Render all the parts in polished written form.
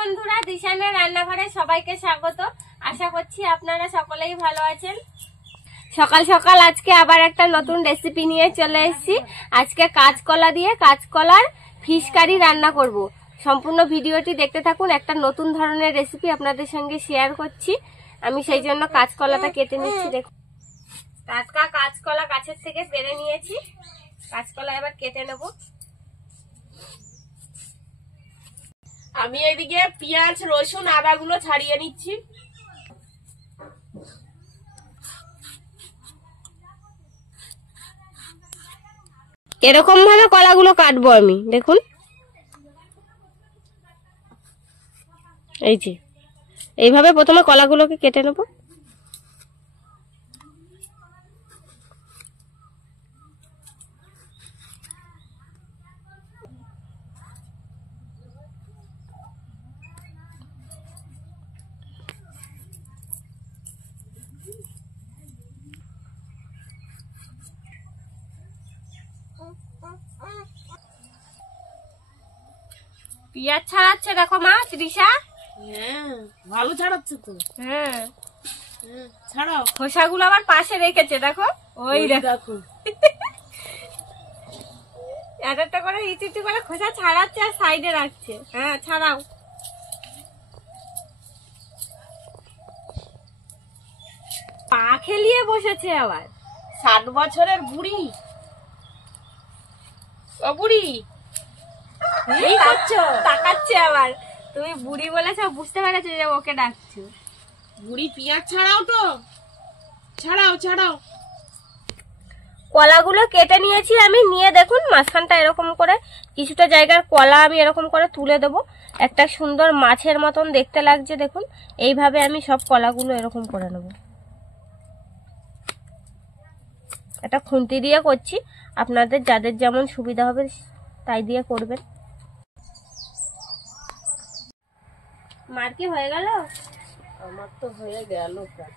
বন্ধুরা, দিশানের রান্নাঘরে সবাইকে স্বাগত। আশা করছি আপনারা সকলেই ভালো আছেন। সকাল সকাল আজকে আবার একটা নতুন রেসিপি নিয়ে চলে এসেছি। আজকে কাঁচকলা দিয়ে কাঁচকলার ফিশ কারি রান্না করব। সম্পূর্ণ ভিডিওটি দেখতে থাকুন। একটা নতুন ধরনের রেসিপি আপনাদের সঙ্গে শেয়ার করছি। আমি সেই জন্য কাঁচকলাটা কেটে নিচ্ছি। দেখুন, টাটকা কাঁচকলা গাছের থেকে পেড়ে নিয়েছি। কাঁচকলা এবার কেটে নেব। আমি এদিকে পেঁয়াজ, রসুন, আদা গুলো ছাড়িয়ে নিচ্ছি। এরকম ভাবে কলাগুলো কাটবো আমি। দেখুন, এই যে এইভাবে প্রথমে কলাগুলোকে কেটে নেব। পেঁয়াজ ছাড়াচ্ছে, দেখো মা ত্রিশা। হ্যাঁ, ভালো ছাড়াচ্ছে তো। হ্যাঁ, ছাড়াও। খোসাগুলো আবার পাশে রেখেছে, দেখো। ওই দেখো, একটা করে ইচি করে খোসা ছাড়াচ্ছে আর সাইডে রাখছে। হ্যাঁ, ছাড়াও। পা খেলিয়ে বসেছে আবার। 60 বছরের বুড়ি। ও বুড়ি, কি করছো? তাকাচ্ছে আবার। তুমি বুড়ি বলেছো, বুঝতে পেরেছো যে ওকে ডাকছো। বুড়ি, পেঁয়াজ ছাড়াও তো। ছাড়াও ছাড়াও। কলাগুলো কেটে নিয়েছি আমি। নিয়ে দেখুন, মাঝখানটা এরকম করে কিছুটা জায়গার কলা আমি এরকম করে তুলে দেব। একটা সুন্দর মাছের মতন দেখতে লাগছে। দেখুন, এইভাবে আমি সব কলাগুলো এরকম করে নেব। এটা খুন্তি দিয়ে করছি, আপনাদের যাদের যেমন সুবিধা হবে তাই দিয়ে করবেন। মার কি হয়ে গেল? আমার তো হয়ে গেল প্রায়।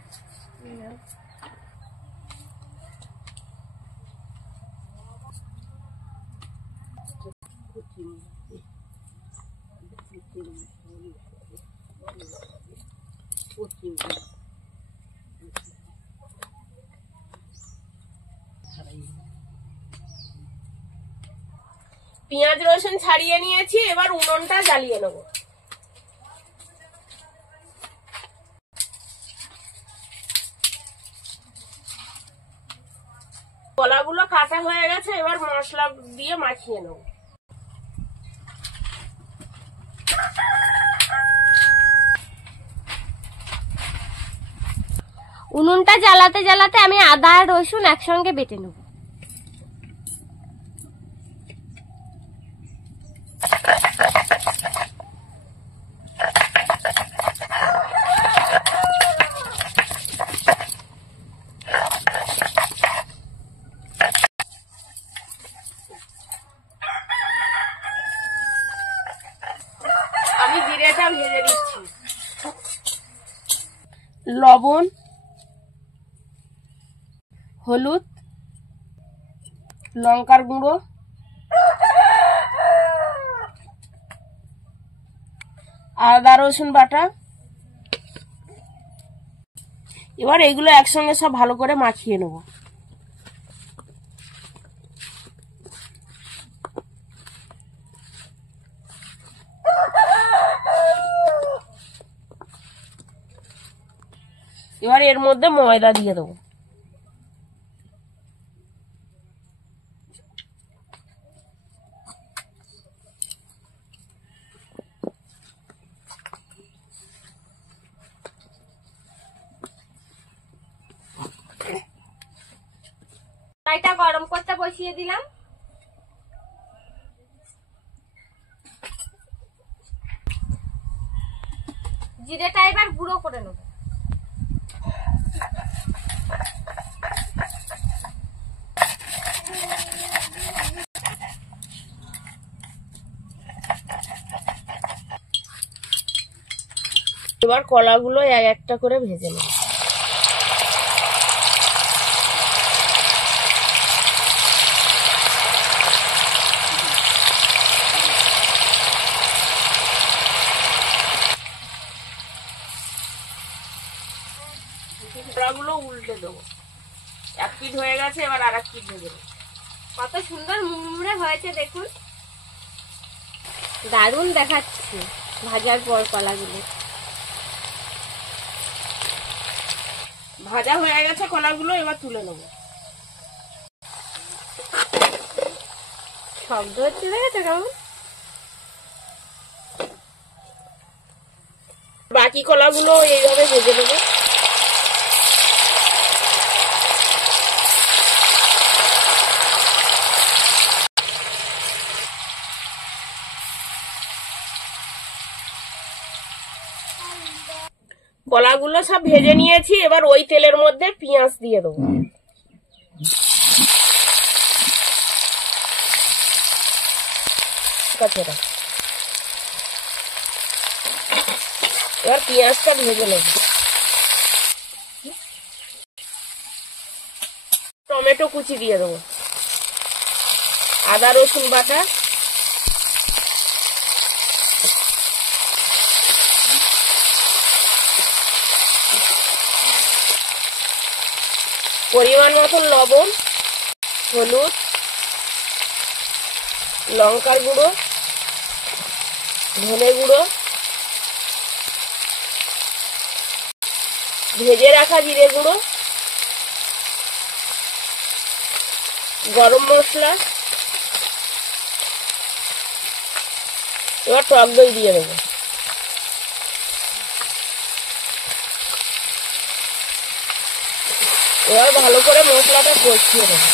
পেঁয়াজ রসুন ছাড়িয়ে নিয়েছি, এবার উনুনটা জ্বালিয়ে নেবো। কলাগুলো কাটা হয়ে গেছে, এবার মশলা দিয়ে মাখিয়ে নেব। উনুনটা জ্বালাতে জ্বালাতে আমি আদা আর রসুন একসঙ্গে বেটে নেব। আমি জিরেটা ভেজে দিচ্ছি। লবণ, হলুদ, লঙ্কার গুঁড়ো, আদা রসুন বাটা। এবার এগুলো একসঙ্গে সব ভালো করে মাখিয়ে নেব। এবার এর মধ্যে ময়দা দিয়ে দেবো। কড়াইটা গরম করতে বসিয়ে দিলাম। জিরেটা এবার গুঁড়ো করে নেব। এবার কলাগুলো এক একটা করে ভেজে নেব। কলাগুলো উল্টে দেবো। এক পিঠ হয়ে গেছে, এবার আর এক পিঠ ভেজে দেবো। কত সুন্দর মুড়মুড়ে হয়েছে দেখুন, দারুণ দেখাচ্ছে ভাজার পর কলাগুলো। ভাজা হয়ে গেছে কলাগুলো, এবার তুলে নেবো। শব্দ হচ্ছে দেখেছো কেমন? বাকি কলাগুলো এইভাবে ভেজে নেবো। কলাগুলো সব ভেজে নিয়েছি, এবার ওই তেলের মধ্যে পেঁয়াজ দিয়ে দেবো। এবার পেঁয়াজটা ভেজে নেব। টমেটো কুচি দিয়ে দেবো, আদা রসুন বাটা, পরিমাণ মতন লবণ, হলুদ, লঙ্কার গুঁড়ো, ধনে গুঁড়ো, ভেজে রাখা জিরে গুঁড়ো, গরম মশলা, এবার টক দই দিয়ে দেবো। এবার ভালো করে মশলাটা কষিয়ে দেবো।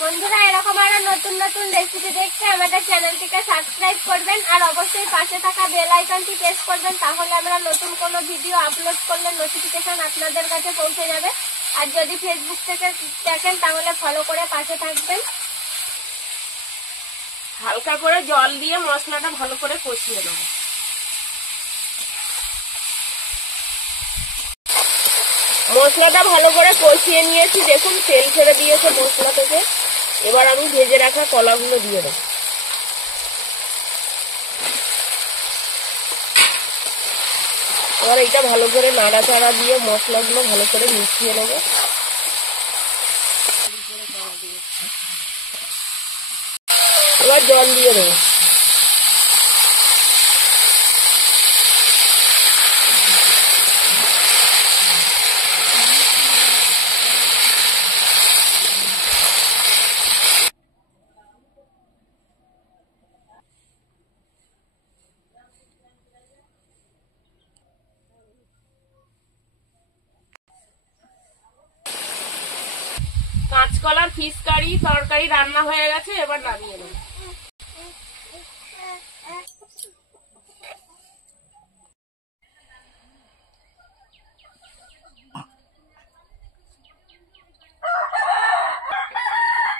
বন্ধুরা, এরকম আরো নতুন নতুন রেসিপি দেখতে আমাদের চ্যানেলটিকে সাবস্ক্রাইব করবেন আর অবশ্যই পাশে থাকা বেল আইকনটি প্রেস করবেন, তাহলে আমরা নতুন কোনো ভিডিও আপলোড করলে নোটিফিকেশন আপনাদের কাছে পৌঁছে যাবে। আর যদি ফেসবুক থেকে দেখেন তাহলে ফলো করে পাশে থাকবেন। হালকা করে জল দিয়ে মশলাটা ভালো করে কষিয়ে দেবো। মশলাটা ভালো করে কষিয়ে নিয়েছি, দেখুন তেল ছেড়ে দিয়েছে মশলা থেকে। এবার আমি ভেজে রাখা কলাগুলো দিয়ে দেবো। এবার এটা ভালো করে নাড়াচাড়া দিয়ে মশলাগুলো ভালো করে মিশিয়ে নেবো। এবার জল দিয়ে দেবো। কাঁচকলার ফিশ কারি তরকারি রান্না হয়ে গেছে, এবার নামিয়ে নেব।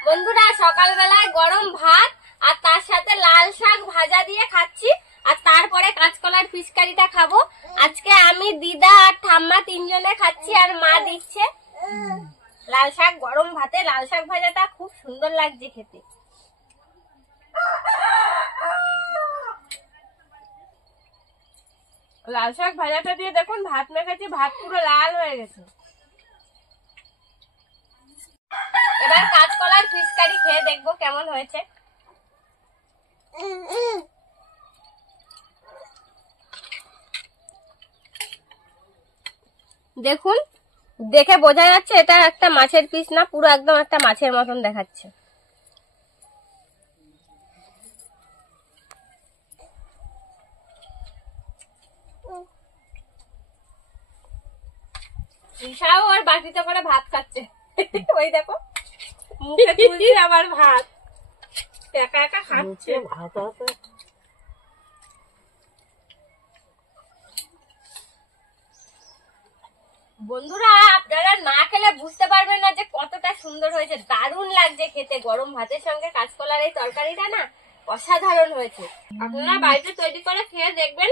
বন্ধুরা, সকালবেলায় গরম ভাত আর তার সাথে লাল শাক ভাজা দিয়ে খাচ্ছি, আর তারপরে কাঁচকলার ফিশ কারিটা খাবো। আজকে আমি, দিদা আর ঠাম্মা তিনজনে খাচ্ছি, আর মা দিচ্ছে। লাল শাক গরম ভাতে লাল শাক ভাজাটা খুব সুন্দর লাগছে খেতে। লাল শাক ভাজাটা দিয়ে দেখুন ভাত মেখেছি, ভাত পুরো লাল হয়ে গেছে। এবার কাঁচকলার ফিশ কারি খেয়ে দেখবো কেমন হয়েছে। দেখুন, দেখে বোঝা যাচ্ছে এটা একটা মাছের পিস না, পুরো একদম একটা মাছের মতন দেখাচ্ছে। ঈশাও আর বাটিতে করে ভাত খাচ্ছে। ওই দেখো, মুখে তুলছি আবার ভাত, একা একা খাচ্ছে। বন্ধুরা, আপনারা না খেলে বুঝতে পারবেন না যে কতটা সুন্দর হয়েছে। দারুণ লাগছে খেতে, গরম ভাতের সঙ্গে কাঁচকলার এই তরকারিটা না অসাধারণ হয়েছে। আপনারা বাড়িতে তৈরি করে খেয়ে দেখবেন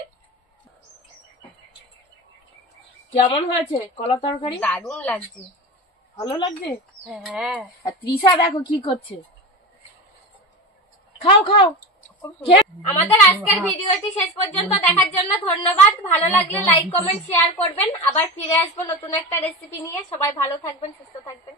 কেমন হয়েছে কলা তরকারি। দারুণ লাগছে। ভালো লাগছে। হ্যাঁ, আর তৃষা দেখো কি করছে। খাও খাও। আমাদের আজকের ভিডিওটি শেষ পর্যন্ত দেখার জন্য ধন্যবাদ। ভালো লাগলে লাইক কমেন্ট শেয়ার করবেন। আবার ফিরে আসবো নতুন একটা রেসিপি নিয়ে। সবাই ভালো থাকবেন, সুস্থ থাকবেন।